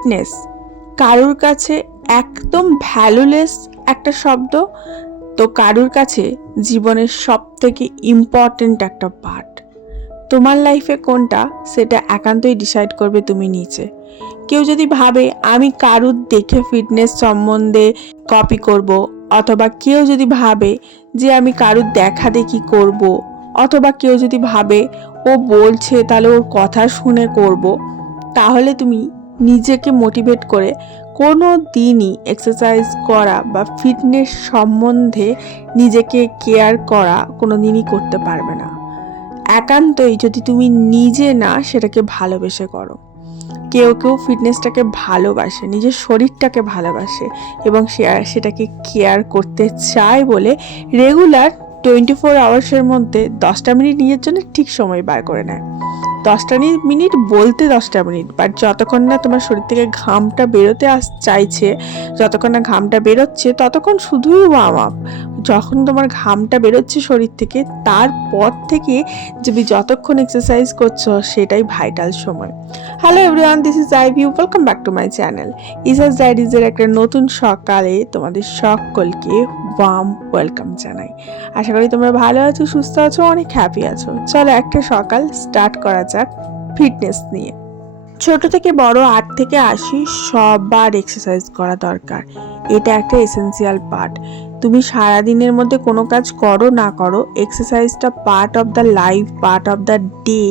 Fitness কারুর কাছে একদম ভ্যালুলেস একটা শব্দ, তো কারুর কাছে জীবনের সব থেকে ইম্পর্ট্যান্ট একটা পার্ট তোমার লাইফে কোনটা, সেটা একান্তই ডিসাইড করবে তুমি নিচে। কেউ যদি ভাবে, আমি কারুর দেখে ফিটনেস সম্বন্ধে কপি করব, অথবা কেউ যদি ভাবে যে আমি কারুর দেখা দেখি করব, অথবা কেউ যদি ভাবে ও বলছে তাহলে ওর কথা শুনে করব, তাহলে তুমি নিজেকে মোটিভেট করে। কোনো দিনই এক্সারসাইজ করা বা ফিটনেস সম্বন্ধে নিজেকে কেয়ার করা কোনো দিনই করতে পারবে না। একান্তই যদি তুমি নিজে না সেটাকে ভালোবেসে করো। কেউ কেউ ফিটনেসটাকে ভালোবাসে, নিজের শরীরটাকে ভালোবাসে এবং সে সেটাকে কেয়ার করতে চায় বলে রেগুলার টোয়েন্টি ফোর আওয়ার্সের মধ্যে দশটা মিনিট নিজের জন্য ঠিক সময় বার করে নেয়। দশটা মিনিট বলতে দশটা মিনিট বাট যতক্ষণ না তোমার শরীর থেকে ঘামটা বেরোতে আস, চাইছে, যতক্ষণ না ঘামটা বেরোচ্ছে, ততক্ষণ শুধুই ওয়ার্ম আপ যখন তোমার ঘামটা বেরোচ্ছে শরীর থেকে, তারপর থেকে তুমি যতক্ষণ এক্সারসাইজ করছ, সেটাই ভাইটাল সময়। Hello everyone this is I view welcome back to my channel ইসাস ডায়েরিজের একটা নতুন সকালে তোমাদের সকলকে ওয়ার্ম ওয়েলকাম জানাই। আশা করি তোমরা ভালো আছো, সুস্থ আছো, অনেক হ্যাপি আছো। চলো একটা সকাল স্টার্ট করা যাক ফিটনেস নিয়ে। ছোট থেকে বড় আট থেকে আশি সবার এক্সারসাইজ করা দরকার। এটা একটা এসেন্সিয়াল পার্ট তুমি সারা দিনের মধ্যে কোনো কাজ করো না করো এক্সারসাইজটা part of the life part of the day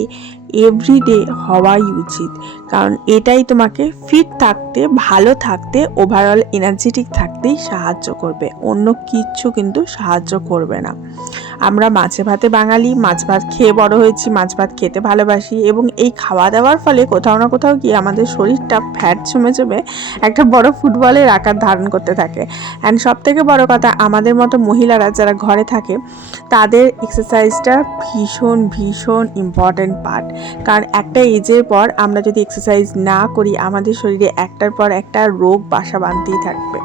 every day হওয়াই উচিত। কারণ এটাই তোমাকে ফিট থাকতে, ভালো থাকতে ওভারঅল এনার্জেটিক থাকতেই সাহায্য করবে। অন্য কিচ্ছু কিন্তু সাহায্য করবে না। আমরা মাছে ভাতে বাঙালি, মাছ ভাত খেয়ে বড় হয়েছি, মাছ ভাত খেতে ভালোবাসি এবং এই খাওয়া দাওয়ার ফলে কোথাও না কোথাও গিয়ে আমাদের শরীরটা ফ্যাট জমে জমে একটা বড় ফুটবলের আকার ধারণ করতে থাকে। অ্যান্ড সব থেকে বড় কথা, আমাদের মতো মহিলারা যারা ঘরে থাকে, তাদের এক্সারসাইজটা ভীষণ ভীষণ ইম্পর্ট্যান্ট পার্ট কারণ একটা এজের পর আমরা যদি এক্সারসাইজ না করি, আমাদের শরীরে একটার পর একটা রোগ বাসা বাঁধতেই থাকবে।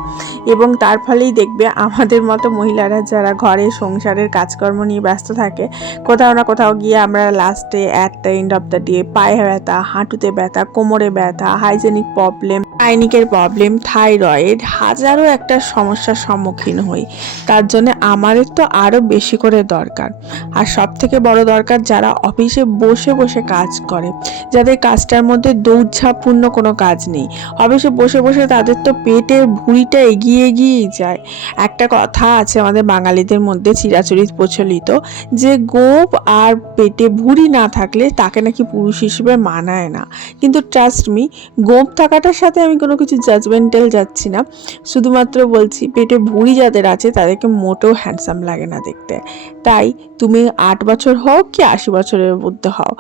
এবং তার ফলেই দেখবে আমাদের মতো মহিলারা যারা ঘরে সংসারের কাজকর্ম নিয়ে ব্যস্ত থাকে, কোথাও না কোথাও গিয়ে আমরা লাস্টে at the end of the day পায়ে ব্যথা, হাঁটুতে ব্যথা, কোমরে ব্যথা হাইজেনিক প্রবলেম গাইনিকের প্রবলেম, থাইরয়েড, হাজারো একটা সমস্যার সম্মুখীন হই। তার জন্য আমাদের তো আরও বেশি করে দরকার। আর সব থেকে বড় দরকার যারা অফিসে বসে বসে কাজ করে, যাদের কাজটার মধ্যে দৌড়ঝাঁপূর্ণ কোনো কাজ নেই। অফিসে বসে বসে তাদের তো পেটের ভুঁড়িটা এগিয়ে এগিয়েই যায়। একটা কথা আছে আমাদের বাঙালিদের মধ্যে চিরাচরিত প্রচলিত, যে গোপ আর পেটে ভুঁড়ি না থাকলে তাকে নাকি পুরুষ হিসেবে মানায় না। কিন্তু ট্রাস্ট মি গোপ থাকাটার সাথে আমি কোনো কিছু জাজমেন্টাল যাচ্ছি না। শুধুমাত্র বলছি, পেটে ভুঁড়ি যাদের আছে, তাদেরকে মোটেও হ্যান্ডসাম লাগে না দেখতে। তাই তুমি আট বছর হও কি আশি বছরের মধ্যে হও।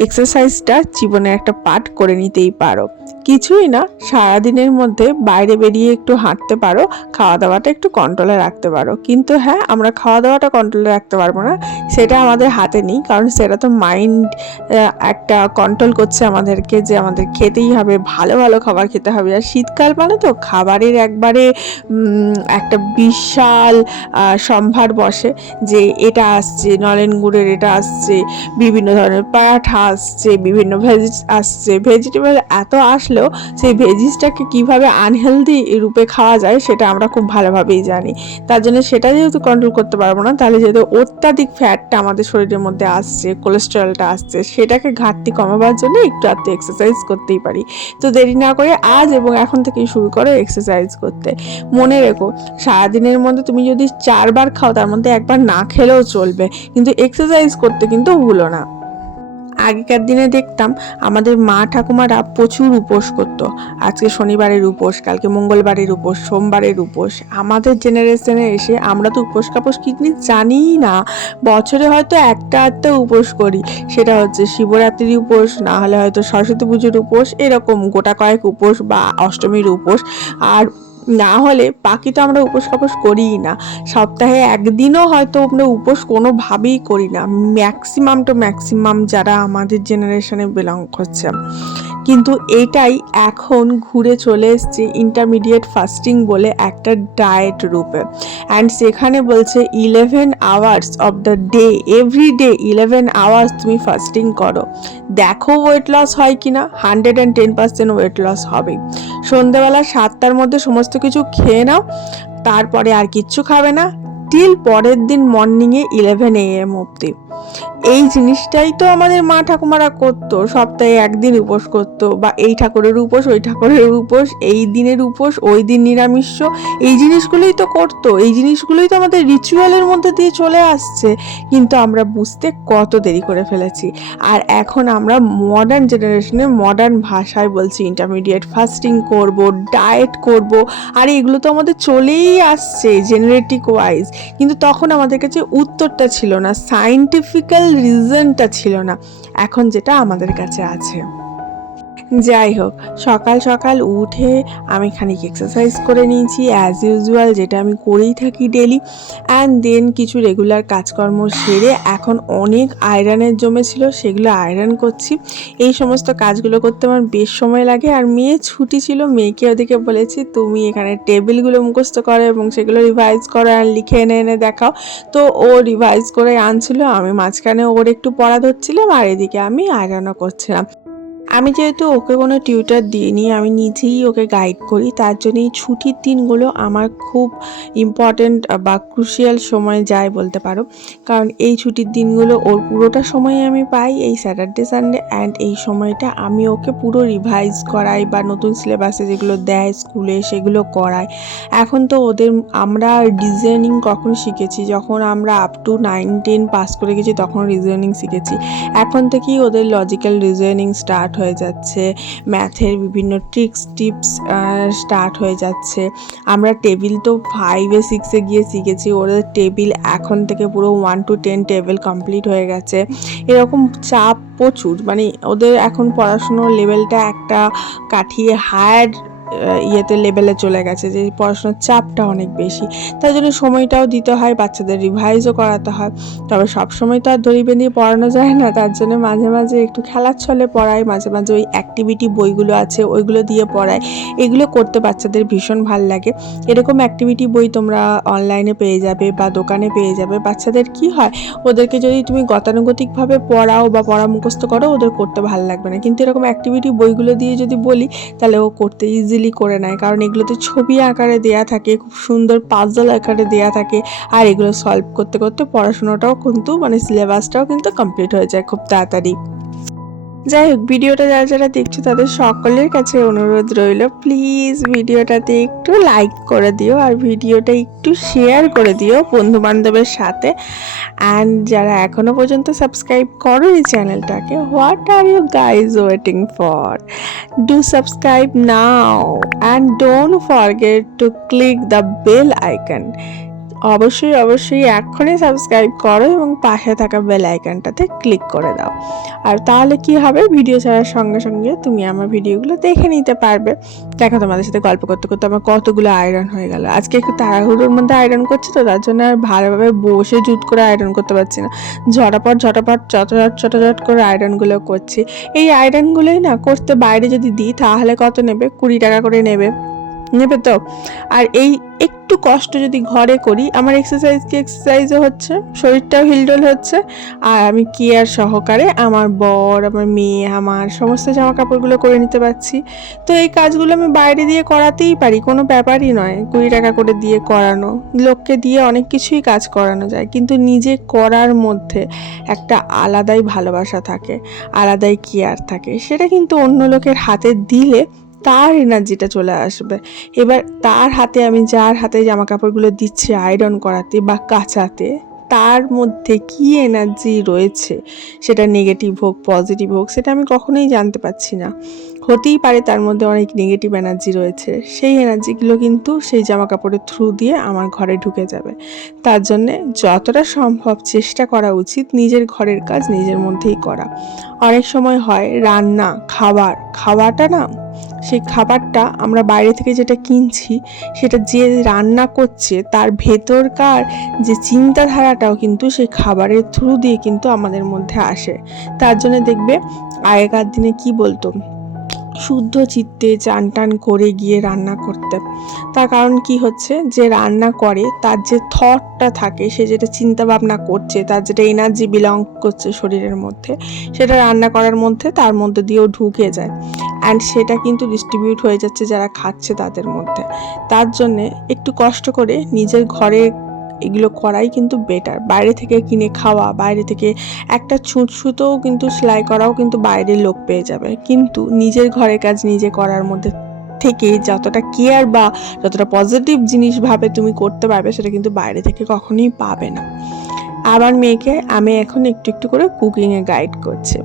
এক্সারসাইজটা জীবনের একটা পার্ট করে নিতেই পারো। কিছুই না, সারাদিনের মধ্যে বাইরে বেরিয়ে একটু হাঁটতে পারো খাওয়া দাওয়াটা একটু কন্ট্রোলে রাখতে পারো। কিন্তু হ্যাঁ আমরা খাওয়া দাওয়াটা কন্ট্রোলে রাখতে পারব না, সেটা আমাদের হাতে নেই, কারণ সেটা তো মাইন্ড একটা কন্ট্রোল করছে আমাদেরকে যে আমাদের খেতেই হবে, ভালো ভালো খাবার খেতে হবে। আর শীতকাল মানে তো খাবারের একবারে একটা বিশাল সম্ভার বসে যে এটা আসছে, নলেন গুড়ের এটা আসছে, বিভিন্ন ধরনের পরাঠা আসছে, বিভিন্ন ভেজিস আসছে ভেজিটেবল এত আসলেও সেই ভেজিসটাকে কীভাবে আনহেলদি রূপে খাওয়া যায় সেটা আমরা খুব ভালোভাবেই জানি। তার জন্য সেটা যেহেতু কন্ট্রোল করতে পারব না, তাহলে যেহেতু অত্যাধিক ফ্যাটটা আমাদের শরীরের মধ্যে আসছে কোলেস্টেরলটা আসছে, সেটাকে ঘাটতি কমাবার জন্য একটু আধটু এক্সারসাইজ করতেই পারি। তো দেরি না করে আজ এবং এখন থেকেই শুরু করো এক্সারসাইজ করতে। মনে রেখো, সারাদিনের মধ্যে তুমি যদি চারবার খাও, তার মধ্যে একবার না খেলেও চলবে, কিন্তু এক্সারসাইজ করতে কিন্তু ভুলো না। আগেকার দিনে দেখতাম আমাদের মা ঠাকুমারা প্রচুর উপোস করতো। আজকে শনিবারের উপোস, কালকে মঙ্গলবারের উপোস, সোমবারের উপোস। আমাদের জেনারেশনে এসে আমরা তো উপোস কাপোস কি জিনিস জানিই না। বছরে হয়তো একটা আধটা উপোস করি। সেটা হচ্ছে শিবরাত্রির উপোস, না হলে হয়তো সরস্বতী পুজোর উপোস, এরকম গোটা কয়েক উপোস বা অষ্টমীর উপোস। আর না হলে পাখি তো আমরা উপোস কাপোস করিই না। সপ্তাহে একদিনও হয়তো আমরা উপোস কোনোভাবেই করি না। ম্যাক্সিমাম টু ম্যাক্সিমাম যারা আমাদের জেনারেশনে বিলং করছে। কিন্তু এটাই এখন ঘুরে চলে এসছে ইন্টারমিডিয়েট ফাস্টিং বলে একটা ডায়েট রূপে। অ্যান্ড সেখানে বলছে eleven hours of the day every day eleven hours তুমি ফাস্টিং করো। দেখো ওয়েট লস হয় কি না hundred and ten percent weight loss হবে সন্ধেবেলা সাতটার মধ্যে সমস্ত কিছু খেয়ে নাও, তারপরে আর কিচ্ছু খাবে না টিল পরের দিন মর্নিংয়ে ইলেভেন এ এম অবধি। এই জিনিসটাই তো আমাদের মা ঠাকুমারা করতো। সপ্তাহে একদিন উপোস করতো। বা এই ঠাকুরের উপোস, ওই ঠাকুরের উপোস, এই দিনের উপোস, ওই দিন নিরামিষ। এই জিনিসগুলোই তো করতো। এই জিনিসগুলোই তো আমাদের রিচুয়ালের মধ্যে দিয়ে চলে আসছে। কিন্তু আমরা বুঝতে কত দেরি করে ফেলেছি। আর এখন আমরা মডার্ন জেনারেশনে মডার্ন ভাষায় বলছি ইন্টারমিডিয়েট ফাস্টিং করব ডায়েট করব। আর এগুলো তো আমাদের চলেই আসছে জেনারেটিক ওয়াইজ কিন্তু তখন আমাদের কাছে উত্তরটা ছিল না। সাইন্টিফিক্যাল রিজনটা ছিল না। এখন যেটা আমাদের কাছে আছে। যাই হোক সকাল সকাল উঠে আমি খানিক এক্সারসাইজ করে নিয়েছি অ্যাজ ইউজুয়াল যেটা আমি করেই থাকি ডেলি অ্যান্ড দেন কিছু রেগুলার কাজকর্ম সেরে এখন অনেক আয়রনের জমেছিল সেগুলো আয়রন করছি। এই সমস্ত কাজগুলো করতে আমার বেশ সময় লাগে, আর মেয়ে ছুটি ছিল, মেয়েকে ওদিকে বলেছি, তুমি এখানে টেবিলগুলো মুখস্থ করো এবং সেগুলো রিভাইজ করো আর লিখে এনে এনে দেখাও। তো ও রিভাইজ করে আনছিল, আমি মাঝখানে ওর একটু পড়া ধরছিলাম, আর এদিকে আমি আয়রনও করছিলাম। আমি যেহেতু ওকে কোনো টিউটার দিইনি, আমি নিজেই ওকে গাইড করি, তার জন্য এই ছুটির দিনগুলো আমার খুব ইম্পর্ট্যান্ট বা ক্রুশিয়াল সময় যায় বলতে পারো। কারণ এই ছুটির দিনগুলো ওর পুরোটা সময় আমি পাই, এই স্যাটারডে সানডে অ্যান্ড এই সময়টা আমি ওকে পুরো রিভাইজ করাই বা নতুন সিলেবাসে যেগুলো দেয় স্কুলে সেগুলো করাই। এখন তো ওদের আমরা ডিজাইনিং কখন শিখেছি? যখন আমরা up to nine ten pass করে গেছি, তখন রিজনিং শিখেছি। এখন থেকেই ওদের লজিক্যাল রিজনিং স্টার্ট হয়ে যাচ্ছে ম্যাথের বিভিন্ন ট্রিক্স টিপস স্টার্ট হয়ে যাচ্ছে। আমরা টেবিল তো ফাইভে সিক্সে গিয়ে শিখেছি, ওদের টেবিল এখন থেকে পুরো one to ten table complete হয়ে গেছে। এরকম চাপ প্রচুর মানে ওদের এখন পড়াশুনোর লেভেলটা একটা কাঠিয়ে হায়ার ইয়েতে লেভেলে চলে গেছে যে পড়াশোনার চাপটা অনেক বেশি। তাই জন্য সময়টাও দিতে হয়, বাচ্চাদের রিভাইজও করাতে হয়। তবে সব সময় তো আর দড়ি বেঁধিয়ে পড়ানো যায় না, তার জন্য মাঝে মাঝে একটু খেলার ছলে পড়াই, মাঝে মাঝে ওই অ্যাক্টিভিটি বইগুলো আছে ওইগুলো দিয়ে পড়াই। এগুলো করতে বাচ্চাদের ভীষণ ভালো লাগে। এরকম অ্যাক্টিভিটি বই তোমরা অনলাইনে পেয়ে যাবে বা দোকানে পেয়ে যাবে। বাচ্চাদের কি হয়, ওদেরকে যদি তুমি গতানুগতিকভাবে পড়াও বা পড়া মুখস্থ করো, ওদের করতে ভালো লাগবে না। কিন্তু এরকম অ্যাক্টিভিটি বইগুলো দিয়ে যদি বলি, তাহলে ও করতে ইজিলি করে নেয়। কারণ এগুলোতে ছবি আকারে দেয়া থাকে, খুব সুন্দর পাজল আকারে দেয়া থাকে আর এগুলো সলভ করতে করতে পড়াশোনাটাও কিন্তু মানে সিলেবাসটাও কিন্তু কমপ্লিট হয়ে যায় খুব তাড়াতাড়ি। যাই হোক, ভিডিওটা যারা যারা দেখছ, তাদের সকলের কাছে অনুরোধ রইল প্লিজ ভিডিওটাতে একটু লাইক করে দিও আর ভিডিওটা একটু শেয়ার করে দিও বন্ধু বান্ধবের সাথে। অ্যান্ড যারা এখনও পর্যন্ত সাবস্ক্রাইব করো এই চ্যানেলটাকে what are you guys waiting for do subscribe now and don't forget to click the bell icon অবশ্যই অবশ্যই এক্ষুনি সাবস্ক্রাইব করো এবং পাশে থাকা বেল আইকনটাতে ক্লিক করে দাও। আর তাহলে কি হবে? ভিডিও ছাড়ার সঙ্গে সঙ্গে তুমি আমার ভিডিওগুলো দেখে নিতে পারবে। দেখো, তোমাদের সাথে গল্প করতে করতে আমার কতগুলো আয়রন হয়ে গেল। আজকে একটু তাড়াহুড়োর মধ্যে আয়রন করছি তো, তার জন্য আর ভালোভাবে বসে জুত করে আয়রন করতে পারছি না। ঝটাপট ঝটাপট চটচট চটচট করে আয়রনগুলো করছি। এই আয়রনগুলোই না, করতে বাইরে যদি দিই তাহলে কত নেবে? কুড়ি টাকা করে নেবে। নেবে তো? আর এই একটু কষ্ট যদি ঘরে করি, আমার এক্সারসাইজ কি এক্সারসাইজও হচ্ছে? শরীরটাও হিলডোল হচ্ছে। আর আমি কেয়ার সহকারে আমার বর, আমার মেয়ে, আমার সমস্ত জামা কাপড়গুলো করে নিতে পারছি। তো এই কাজগুলো আমি বাইরে দিয়ে করাতেই পারি, কোনো ব্যাপারই নয়। কুড়ি টাকা করে দিয়ে করানো, লোককে দিয়ে অনেক কিছুই কাজ করানো যায়। কিন্তু নিজে করার মধ্যে একটা আলাদাই ভালোবাসা থাকে, আলাদাই কেয়ার থাকে। সেটা কিন্তু অন্য লোকের হাতে দিলে তার এনার্জিটা চলে আসবে। এবার তার হাতে আমি যার হাতে জামা কাপড়গুলো দিচ্ছি আয়রন করাতে বা কাচাতে তার মধ্যে কি এনার্জি রয়েছে? সেটা নেগেটিভ হোক পজিটিভ হোক, সেটা আমি কখনোই জানতে পারছি না। হতেই পারে তার মধ্যে অনেক নেগেটিভ এনার্জি রয়েছে। সেই এনার্জিগুলো কিন্তু সেই জামা কাপড়ের থ্রু দিয়ে আমার ঘরে ঢুকে যাবে। তার জন্যে যতটা সম্ভব চেষ্টা করা উচিত নিজের ঘরের কাজ নিজের মধ্যেই করা। অনেক সময় হয় রান্না, খাবার, খাওয়াটা না, সেই খাবারটা আমরা বাইরে থেকে যেটা কিনছি, সেটা যে রান্না করছে, তার ভেতরকার যে চিন্তাধারাটাও কিন্তু সেই খাবারের থ্রু দিয়ে কিন্তু আমাদের মধ্যে আসে। তার জন্য দেখবে আগেকার দিনে কি বলতো? শুদ্ধ চিত্তে চান টান করে গিয়ে রান্না করতে। তার কারণ কি হচ্ছে? যে রান্না করে, তার যে থটটা থাকে, সে যেটা চিন্তা ভাবনা করছে, তার যেটা এনার্জি বিলং করছে শরীরের মধ্যে, সেটা রান্না করার মধ্যে তার মধ্যে দিয়েও ঢুকে যায়। অ্যান্ড সেটা কিন্তু ডিস্ট্রিবিউট হয়ে যাচ্ছে যারা খাচ্ছে তাদের মধ্যে। তার জন্যে একটু কষ্ট করে নিজের ঘরে এগুলো করাই কিন্তু বেটার বাইরে থেকে কিনে খাওয়া, বাইরে থেকে একটা ছুঁচ সুতোও কিন্তু সেলাই করাও কিন্তু বাইরের লোক পেয়ে যাবে। কিন্তু নিজের ঘরের কাজ নিজে করার মধ্যে থেকে যতটা কেয়ার বা যতটা পজিটিভ জিনিস ভাবে তুমি করতে পারবে, সেটা কিন্তু বাইরে থেকে কখনোই পাবে না। আমার মেয়েকে আমি এখন একটু একটু করে কুকিংয়ে গাইড করছি।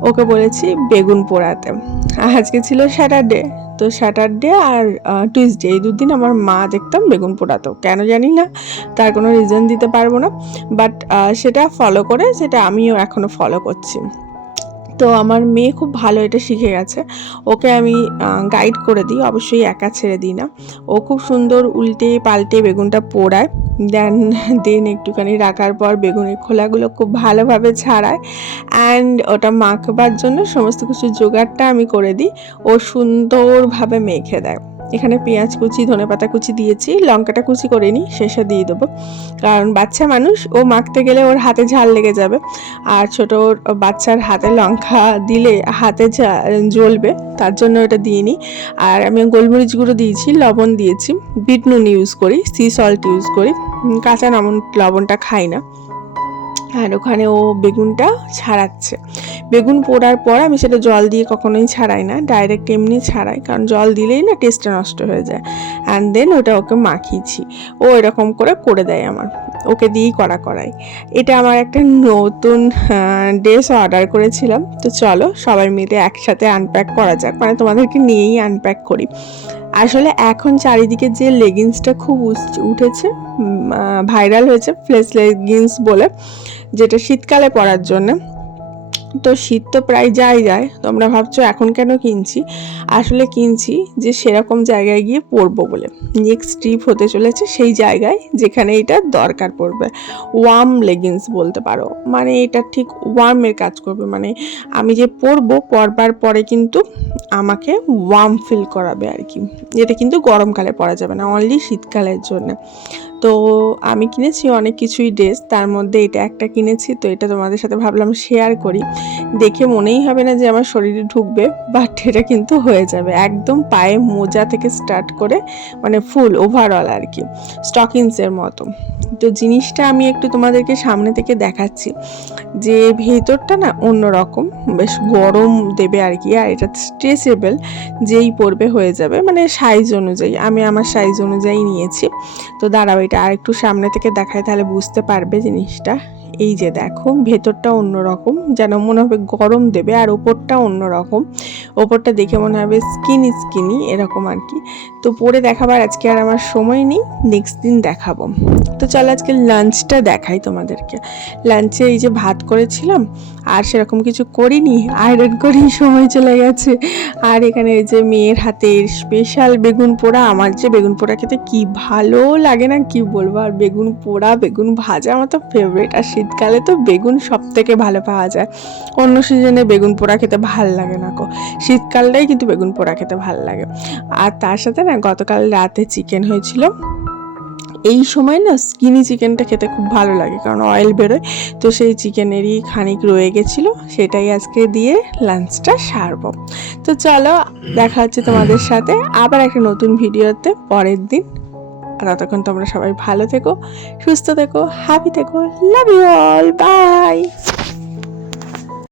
ওকে বলেছি বেগুন পোড়াতে। আজকে ছিল স্যাটারডে তো স্যাটারডে আর টুইসডে এই দুদিন আমার মা দেখতাম বেগুন পোড়াতো কেন জানি না, তার কোনো রিজন দিতে পারব না। বাট সেটা ফলো করে, সেটা আমিও এখনও ফলো করছি। তো আমার মেয়ে খুব ভালো এটা শিখে গেছে। ওকে আমি গাইড করে দিই, অবশ্যই একা ছেড়ে দিই না। ও খুব সুন্দর উল্টে পাল্টে বেগুনটা পোড়ায়। দেন দেন একটুখানি রাখার পর বেগুনের খোলাগুলো খুব ভালোভাবে ছাড়ায় অ্যান্ড ওটা মাখবার জন্য সমস্ত কিছু জোগাড়টা আমি করে দিই। ও সুন্দরভাবে মেখে দেয়। এখানে পেঁয়াজ কুচি, ধনে পাতা কুচি দিয়েছি, লঙ্কাটা কুচি করে নিই, শেষে দিয়ে দেবো। কারণ বাচ্চা মানুষ, ও মাখতে গেলে ওর হাতে ঝাল লেগে যাবে। আর ছোট বাচ্চার হাতে লঙ্কা দিলে হাতে জ্বলবে, তার জন্য ওটা দিয়ে নিই। আর আমি গোলমরিচ গুঁড়ো দিয়েছি, লবণ দিয়েছি। বিট নুন ইউজ করি সি সল্ট ইউজ করি। কাঁচা লবণ লবণটা খাই না। আর ওখানে ও বেগুনটা ছাড়াচ্ছে। বেগুন পোড়ার পর আমি সেটা জল দিয়ে কখনোই ছাড়াই না ডাইরেক্ট এমনি ছাড়াই, কারণ জল দিলেই না টেস্টটা নষ্ট হয়ে যায়। অ্যান্ড দেন ওটা ওকে মাখিয়েছি। ও এরকম করে করে দেয় আমার। ওকে দিয়েই করা করাই এটা আমার একটা নতুন ড্রেস অর্ডার করেছিলাম। তো চলো সবাই মিলে একসাথে আনপ্যাক করা যাক। মানে তোমাদেরকে নিয়েই আনপ্যাক করি। আসলে এখন চারিদিকে যে লেগিংসটা খুব উঠেছে ভাইরাল হয়েছে ফ্লেস লেগিংস বলে যেটা শীতকালে পরার জন্য। তো শীত তো প্রায় যাই যায়, তোমরা ভাবছ এখন কেন কিনছি? আসলে কিনছি যে সেরকম জায়গায় গিয়ে পরবো বলে। নেক্সট ট্রিপ হতে চলেছে সেই জায়গায় যেখানে এটা দরকার পড়বে। ওয়ার্ম লেগিংস বলতে পারো। মানে এটা ঠিক ওয়ার্মের কাজ করবে। মানে আমি যে পরবো, পরবার পরে কিন্তু আমাকে ওয়ার্ম ফিল করাবে আর কি। এটা কিন্তু গরমকালে পরা যাবে না অনলি শীতকালের জন্য। তো আমি কিনেছি অনেক কিছুই ড্রেস, তার মধ্যে এটা একটা কিনেছি, তো এটা তোমাদের সাথে ভাবলাম শেয়ার করি। দেখে মনেই হবে না যে আমার শরীরে ঢুকবে বাট এটা কিন্তু হয়ে যাবে। একদম পায়ে মোজা থেকে স্টার্ট করে মানে ফুল ওভারঅল আর কি স্টকিংসের মতো। তো জিনিসটা আমি একটু তোমাদেরকে সামনে থেকে দেখাচ্ছি। যে ভেতরটা না অন্যরকম, বেশ গরম দেবে আর কি আর এটা স্ট্রেচেবল যেই পরবে হয়ে যাবে মানে সাইজ অনুযায়ী। আমি আমার সাইজ অনুযায়ী নিয়েছি। তো দাঁড়াও, এটা আর একটু সামনে থেকে দেখায় তাহলে বুঝতে পারবে জিনিসটা। এই যে দেখো, ভেতরটা অন্যরকম, যেন মনে হবে গরম দেবে, আর ওপরটা অন্যরকম। ওপরটা দেখে মনে হবে স্কিন স্কিনি এরকম আর কি। তো পরে দেখাবার আজকে আর আমার সময় নেই নেক্সট দিন দেখাবো। তো চলো আজকে লাঞ্চটা দেখাই তোমাদেরকে। লাঞ্চে এই যে ভাত করেছিলাম, আর সেরকম কিছু করিনি আয়রন করেই সময় চলে গেছে। আর এখানে এই যে মেয়ের হাতের স্পেশাল বেগুন পোড়া, আমার যে বেগুন পোড়া খেতে কি ভালো লাগে না, কি বলব? আর বেগুন পোড়া, বেগুন ভাজা আমার তো ফেভারিট আর শীতকালে তো বেগুন সব থেকে ভালো পাওয়া যায়। অন্য সিজনে বেগুন পোড়া খেতে ভালো লাগে না কো শীতকালটাই কিন্তু বেগুন পোড়া খেতে ভালো লাগে। আর তার সাথে না, গতকাল রাতে চিকেন হয়েছিল। এই সময় না স্কিনি চিকেনটা খেতে খুব ভালো লাগে, কারণ অয়েল বেরোয়। তো সেই চিকেনেরই খানিক রয়ে গেছিল, সেটাই আজকে দিয়ে লাঞ্চটা সারবো। তো চলো, দেখা হচ্ছে তোমাদের সাথে আবার একটা নতুন ভিডিওতে পরের দিন। ততক্ষণ তোমরা সবাই ভালো থেকো সুস্থ থেকো হ্যাপি থেকো লাভ ইউ অল বাই